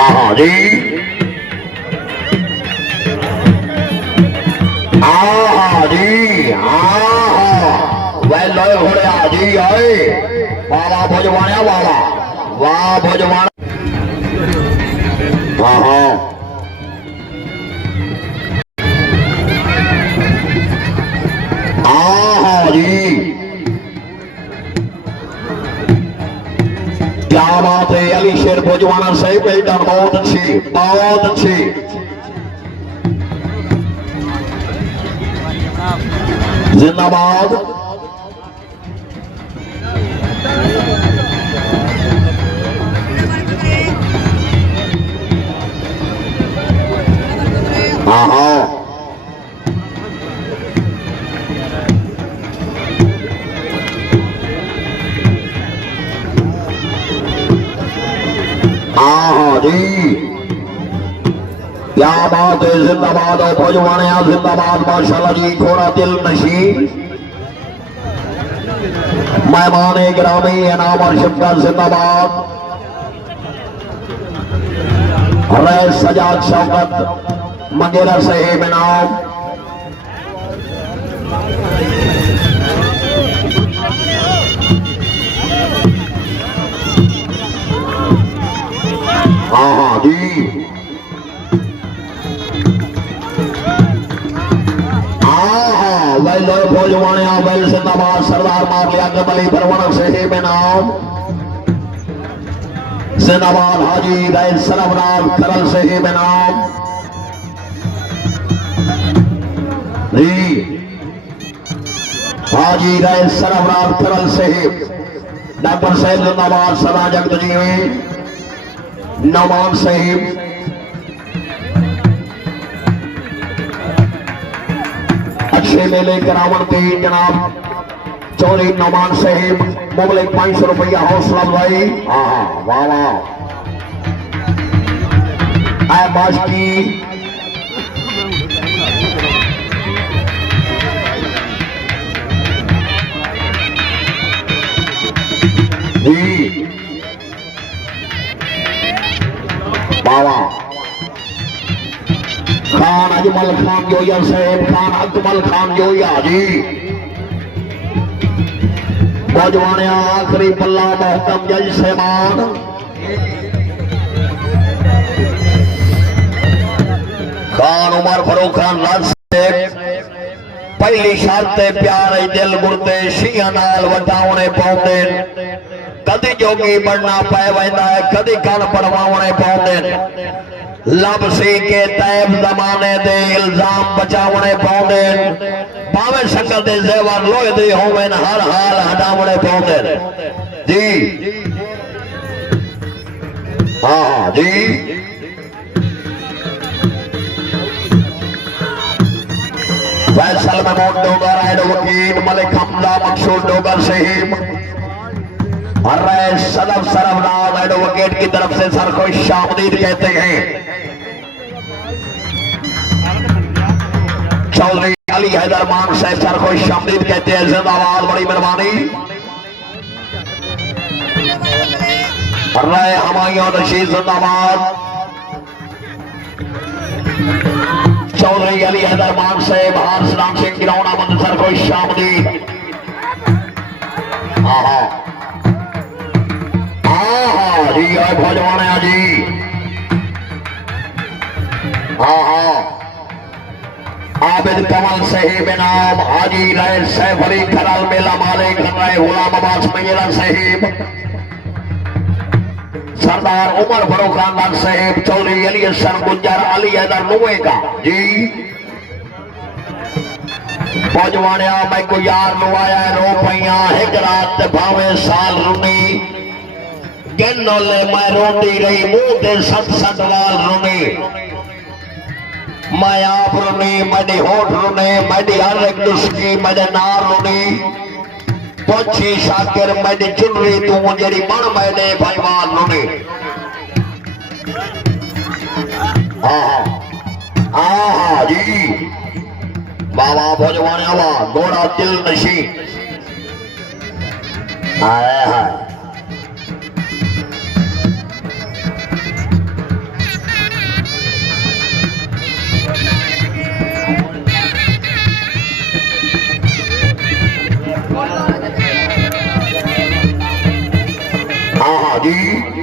हाँ जी हाँ जी हाँ वह लोए घोड़े जी आए बाबा भोजवाना बाबा वाह भोजवाना हाँ हाँ हाँ जी क्या बात है अली शेर भोजवाना सही बेटा बहुत अच्छी बहुत अच्छी जिंदाबाद हाँ हाँ हाँ जी क्या बात है जिंदाबाद और भोजवानिया जिंदाबाद माशाल्लाह जी थोड़ा दिल नशी मेहमान ग्रामी इनाम और शिफ्का जिंदाबाद रैस सजाद शौकत मंगेरा साहिब इनाम हाँ हाँ जी वैल भोजवानिया वैल जिंदाबाद सरदार मार लिया कबली भरवण साहिब इनाम जिंदाबाद हाजी रैस सरवराज करल साहिब इनाम जी हाजी रैस सरवराज करल साहिब डॉक्टर साहिब जिंदाबाद सदा जगत जी हुई नौमान साहिब अच्छे मेले करावन के जनाब चौधरी नौमान साहिब मुबलिक 500 रुपया हौसला भाई हाँ हाँ वाह वाह आय बाज की जी बाबा खान अजमल खान जोया साहेब खान अकमल खान जोया जी भोजवाने आखिरी पल्ला मोहतम जज सेमान खान उमर फरूक खान लाल साहेब पहली शर्त प्यार दिल गुरते शिया नाल वटावने पाउंदे कदी जोगी बनना पै वैंदा है कदी कन पड़वावने पाउंदे लब सी के तैब जमाने दे इल्जाम बचावने पाउंदे पावे शक्ल दे जेवर लोहे दे होवेन हर हाल हटावने पाउंदे जी हाँ जी फैसल महमूद डोगर एडवोकेट मलिक हमजा मकसूद डोगर साहिब और सदफ सरवराज एडवोकेट की तरफ से सर को शामदीद कहते हैं चौधरी अली हैदर मान साहब सर को शामदीद कहते हैं जिंदाबाद बड़ी मेहरबानी हमायूं रशीद जिंदाबाद चौधरी अली हैदर मान साहब हार सलाम सिंह गिरौना मंद सर को शामदीद हाँ हाँ जी और भोजवाना जी हाँ हाँ आबिद कमल साहिब इनाम हाजी रैस सैफ अली खराल मेला मालिक राय गुलाम अब्बास मंगेरा साहिब सरदार उमर फरूक खान साहिब चौधरी अली हसन गुंजर अली हैदर नुए का जी भोजवानिया मैं को यार लुआया रो पैया एक रात भावे साल रुनी गिनोले मैं रोटी रही मुंह दे सत सत वाल रुनी मैं आप रुनी मेरी होठ रुने मेरी हर एक दुश्की मेरे नार रुनी पोछी शाकिर मेरी चुनरी तू जेरी मन मेरे भाईवाल रुनी हाँ जी बाबा भोजवानिया वाह घोड़ा दिल नशी हाजी